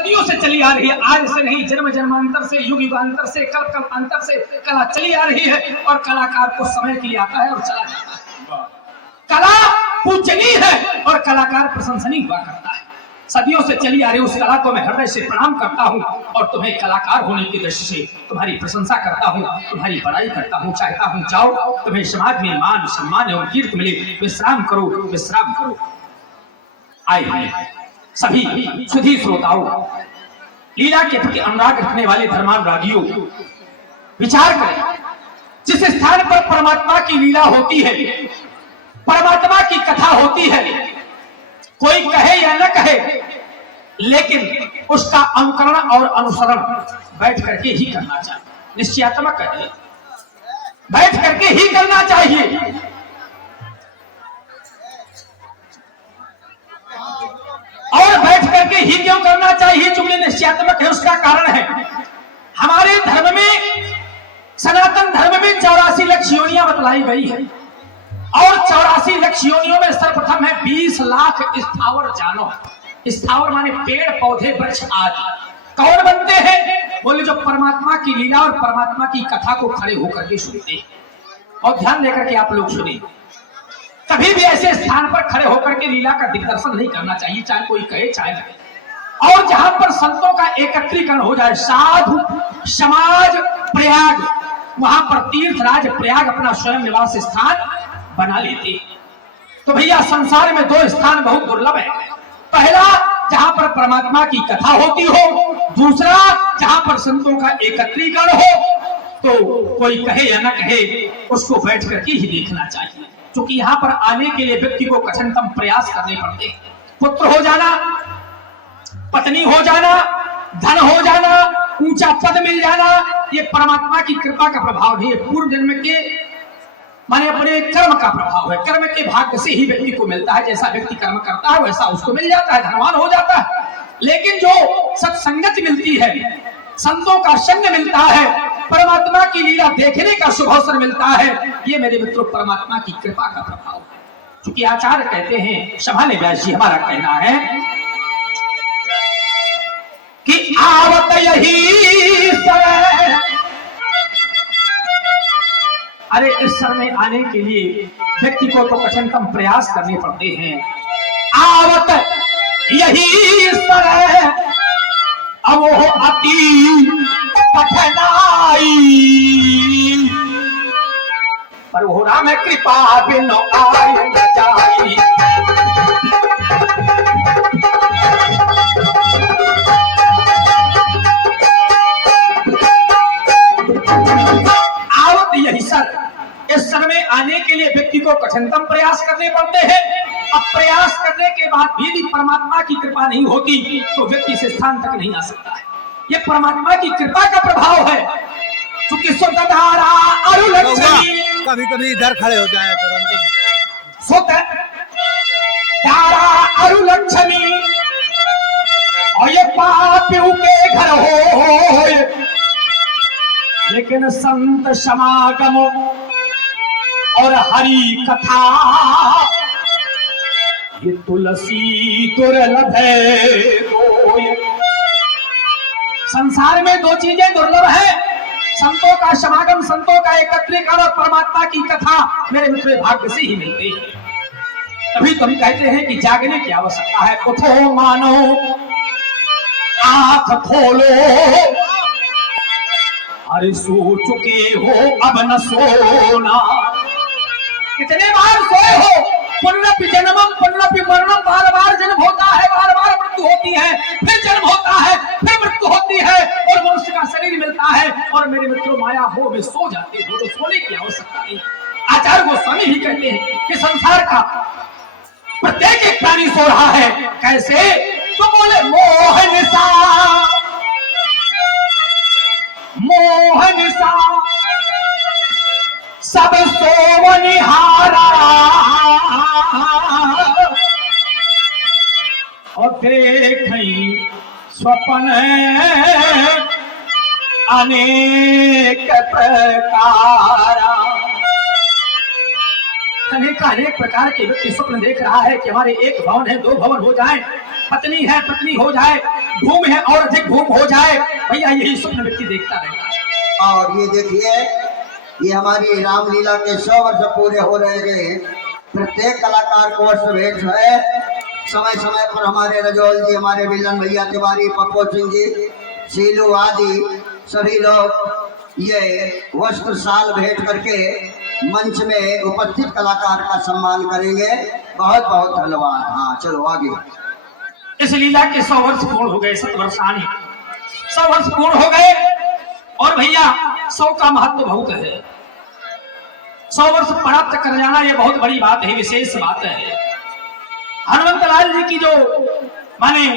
सदियों से चली आ रही है। आज से नहीं, जन्म जन्मांतर से, युग युगांतर से, कल कल अंतर से कला चली आ रही है और कलाकार को समय के लिए आता है और चला जाता है। कला पूजनीय है और कलाकार प्रशंसनीय हुआ करता है। सदियों से चली आ रही उस कला को मैं हृदय से प्रणाम करता हूँ और तुम्हें कलाकार होने की दृष्टि से तुम्हारी प्रशंसा करता हूँ, तुम्हारी बड़ाई करता हूँ। चाहता हूँ जाओ, तुम्हें समाज में मान सम्मान एवं कीर्ति मिले। विश्राम करो, विश्राम करो। आइए सभी सुधी श्रोताओं, लीला के प्रति अनुराग रखने वाले धर्मानुरागियों, विचार करें। जिस स्थान पर परमात्मा की लीला होती है, परमात्मा की कथा होती है, कोई कहे या न कहे, लेकिन उसका अनुकरण और अनुसरण बैठ करके ही करना चाहिए। निश्चयात्मक है, बैठ करके ही करना चाहिए। और बैठ करके ही क्यों करना चाहिए? चूंकि निश्चयात्मक है, उसका कारण है हमारे धर्म में, सनातन धर्म में 84 लाख योनियां बतलाई गई है और 84 लाख योनियों में सर्वप्रथम है 20 लाख स्थावर जानो। स्थावर माने पेड़ पौधे वृक्ष आदि। कौन बनते हैं? बोले जो परमात्मा की लीला और परमात्मा की कथा को खड़े होकर के सुनते हैं। और ध्यान देकर के आप लोग सुनिए, कभी भी ऐसे स्थान पर खड़े होकर के लीला का दिग्दर्शन नहीं करना चाहिए, चाहे कोई कहे चाहे नहीं। और जहां पर संतों का एकत्रीकरण हो जाए, साधु समाज प्रयाग, वहां पर तीर्थराज प्रयाग अपना स्वयं निवास स्थान बना लेते। तो भैया संसार में 2 स्थान बहुत दुर्लभ है। पहला जहां पर परमात्मा की कथा होती हो, दूसरा जहां पर संतों का एकत्रीकरण हो। तो कोई कहे या न कहे, उसको बैठ करके ही देखना चाहिए। क्योंकि यहाँ पर आने के लिए व्यक्ति को कठिनतम प्रयास करने पड़ते हैं। पुत्र हो जाना, पत्नी हो जाना, धन हो जाना, ऊंचा पद मिल जाना, ये परमात्मा की कृपा का प्रभाव नहीं है, पूर्व जन्म के माने अपने कर्म का प्रभाव है। कर्म के भाग्य से ही व्यक्ति को मिलता है। जैसा व्यक्ति कर्म करता है वैसा उसको मिल जाता है, धनवान हो जाता है। लेकिन जो सत्संगत मिलती है, संतों का संग मिलता है, परमात्मा की लीला देखने का शुभ अवसर मिलता है, ये मेरे मित्रों परमात्मा की कृपा का प्रभाव है। क्योंकि आचार्य कहते हैं, संभाले व्यास जी, हमारा कहना है कि आवत यही समय, अरे इस समय आने के लिए व्यक्ति को तो कठिनतम प्रयास करने पड़ते हैं। आवत यही समय अब वो अति कठिनाई, पर वो राम कृपा बिन आय न जाई। आवत यही सर, इस सर में आने के लिए व्यक्ति को कठिनतम प्रयास करने पड़ते हैं। अब प्रयास करने के बाद भी यदि परमात्मा की कृपा नहीं होती तो व्यक्ति इस स्थान तक नहीं आ सकता है। ये परमात्मा की कृपा का प्रभाव है। क्योंकि कभी कभी इधर खड़े हो जाए अरुलक्ष्मी और ये पापियों के घर हो, लेकिन संत समागम और हरि कथा ये तुलसी दुर्लभ है। संसार में 2 चीजें दुर्लभ है, संतों का समागम, संतों का एकत्रीकरण और परमात्मा की कथा मेरे मित्र भाग्य से ही मिलते हैं। तभी तो हम कहते हैं कि जागने की आवश्यकता है। उठो मानो, आंख खोलो, अरे सो चुके हो अब न सोना। कितने बार सोए हो? पुनरपि जन्मम पुनरपि मरणम, बार बार जन्म होता है, बार बार मृत्यु होती है, फिर जन्म होता है, फिर मृत्यु होती है और मनुष्य का शरीर मिलता है। और मेरे मित्रों माया हो में सो जाते हो, तो सोने की आवश्यकता नहीं। आचार्य गोस्वामी भी कहते हैं कि संसार का प्रत्येक एक प्राणी सो रहा है। कैसे? तो बोले मोहन सा, मोहन सा सब सोवनिहारा, और देखें स्वप्न अनेक प्रकारा। अनेक प्रकार के व्यक्ति स्वप्न देख रहा है कि हमारे 1 भवन है, 2 भवन हो जाएं, पत्नी है पत्नी हो जाए, धूम है और अधिक धूम हो जाए, भैया यही स्वप्न व्यक्ति देखता रहता है। और ये देखिए, ये हमारी रामलीला के 100 वर्ष पूरे हो रहे हैं। प्रत्येक कलाकार को वर्ष भेंट है। समय समय पर हमारे रजौल जी, हमारे विलन भैया तिवारी, पप्पू सिंह जी, शीलू आदि सभी लोग ये वस्त्र साल भेंट करके मंच में उपस्थित कलाकार का सम्मान करेंगे। बहुत बहुत धन्यवाद। हाँ चलो आगे। इस लीला के 100 वर्ष पूर्ण हो गए, 7 वर्ष आने 100 वर्ष पूर्ण हो गए। और भैया 100 का महत्व बहुत है। 100 वर्ष प्राप्त कर जाना ये बहुत बड़ी बात है, विशेष बात है। हनुमंत लाल जी की जो माने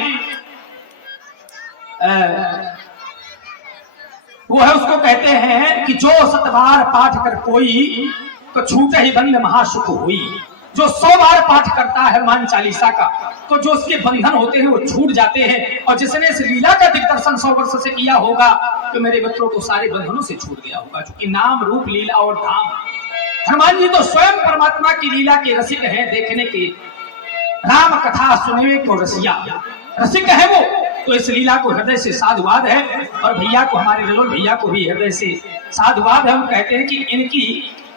वो है, उसको कहते हैं कि जो 7 बार पाठ कर कोई तो छूटे ही बंद महासुख हुई। जो 100 बार पाठ करता है हनुमान चालीसा का, तो जो उसके बंधन होते हैं वो छूट जाते हैं। और जिसने इस लीला का दिग्दर्शन 100 वर्ष से किया होगा तो मेरे मित्रों को सारे बंधनों से छूट गया होगा, क्योंकि नाम रूप लीला और धाम। हनुमान जी तो स्वयं परमात्मा की लीला के रसिक हैं, देखने के, राम कथा सुनने को रसिया रसिक है वो। तो इस लीला को हृदय से साधुवाद है। और भैया को, हमारे रजौल भैया को भी हृदय से साधुवाद है। हम कहते हैं कि इनकी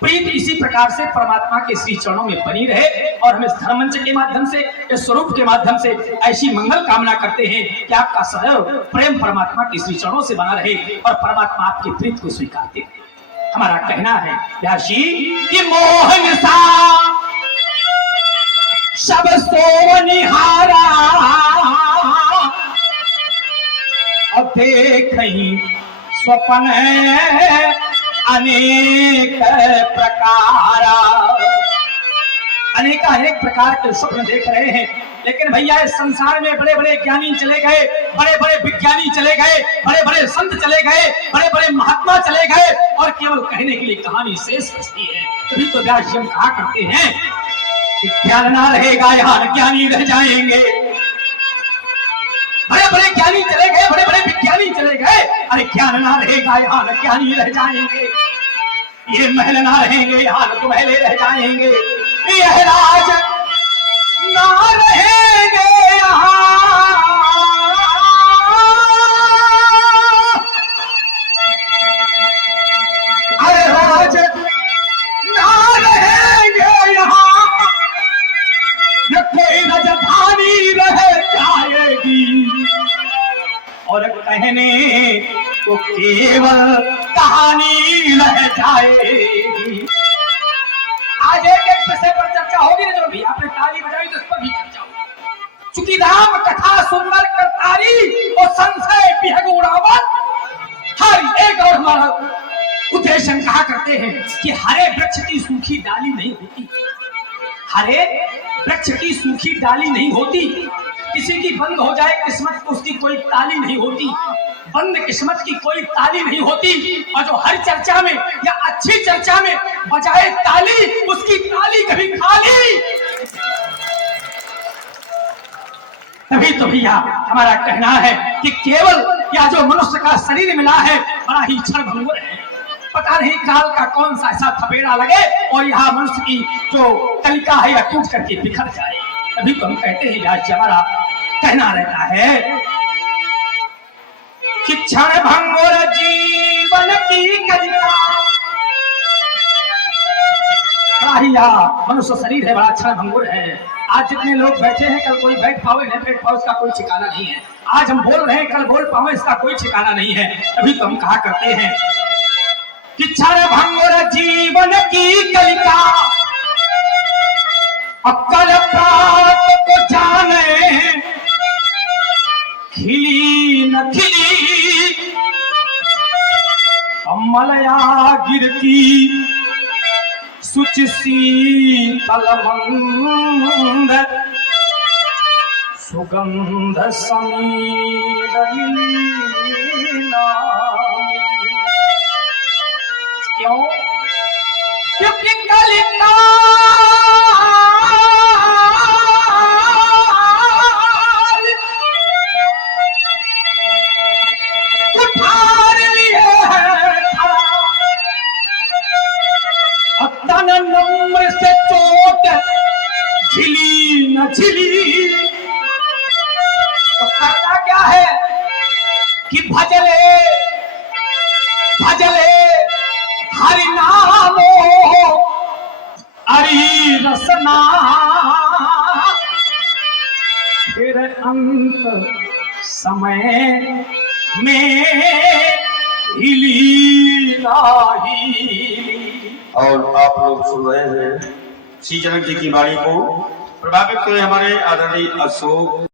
प्रीत इसी प्रकार से परमात्मा के श्री चरणों में बनी रहे। और हम इस धर्ममंच के माध्यम से, इस स्वरूप के माध्यम से ऐसी मंगल कामना करते हैं कि आपका सदैव प्रेम परमात्मा के श्री चरणों से बना रहे और परमात्मा आपकी प्रीत को स्वीकारते रहे। हमारा कहना है याशी कि मोहन सा सब सोनिहारा अब देखहीं स्वप्न अनेक प्रकार, अनेक प्रकार के स्वप्न देख रहे हैं। लेकिन भैया इस संसार में बड़े बड़े ज्ञानी चले गए, बड़े बड़े विज्ञानी चले गए, बड़े बड़े संत चले गए, बड़े बड़े महात्मा चले गए और केवल कहने के लिए कहानी शेष बचती है। तभी तो व्यास जी हम कहा करते हैं कि ज्ञान ना रहेगा यहाँ ज्ञानी रह जाएंगे। बड़े बड़े ज्ञानी चले गए, बड़े बड़े विज्ञानी चले गए, अरे ज्ञान ना रहेगा यहाँ ज्ञानी रह जाएंगे। ये महल ना रहेंगे यहाँ तो महले रह जाएंगे। यह राज ना रहेंगे यहाँ अरे राज ना रहेंगे यहाँ, न कोई राजधानी रह जाएगी और कहने तो केवल कहानी रह जाएगी। आज एक विषय पर चर्चा होगी ना, जो भी आपने ताली बजाई तो इस पर भी चर्चा होगी। चूंकि राम कथा सुंदर करतारी और संशय बिहग उड़ावत, हर एक और हमारा उद्देश्य हम कहा करते हैं कि हरे वृक्ष की सूखी डाली नहीं होती, हरे वृक्ष की सूखी डाली नहीं होती। किसी की बंद हो जाए किस्मत तो उसकी कोई ताली नहीं होती, बंद किस्मत की कोई ताली नहीं होती। और जो हर चर्चा में या अच्छी चर्चा में बजाए ताली, उसकी ताली कभी खाली। तभी तो भैया हमारा कहना है कि केवल या जो मनुष्य का शरीर मिला है बड़ा ही क्षणभंगुर है। पता नहीं काल का कौन सा ऐसा थपेड़ा लगे और यहाँ मनुष्य की जो कलिका है या टूट करके बिखर जाए। तभी तो हम कहते हैं आज हमारा कहना रहता है कि क्षणभंगुर जीवन की कलिका। मनुष्य शरीर है बड़ा क्षणभंगुर है। आज जितने लोग बैठे हैं कल कोई बैठ पावे नहीं बैठ पावे इसका कोई ठिकाना नहीं है। आज हम बोल रहे हैं कल बोल पावे इसका कोई ठिकाना नहीं है। तभी तो हम कहा करते हैं कि क्षणभंगुर जीवन की कलिका, अक्कल प्राप्त तो जाने खिली न खिली, मलया गिरती सुच शीतल मंद, सुगंध समीर लीला। क्यों? क्योंकि कलिका उठार लिए है तन नम्र से चोट झिली न झिली, कि भजले भजले हरि नामो हरि रसना फिर अंत समय में हिली नाही। और आप लोग सुन रहे हैं श्री जनक जी की वाणी को प्रभावित हुए हमारे आदरणीय अशोक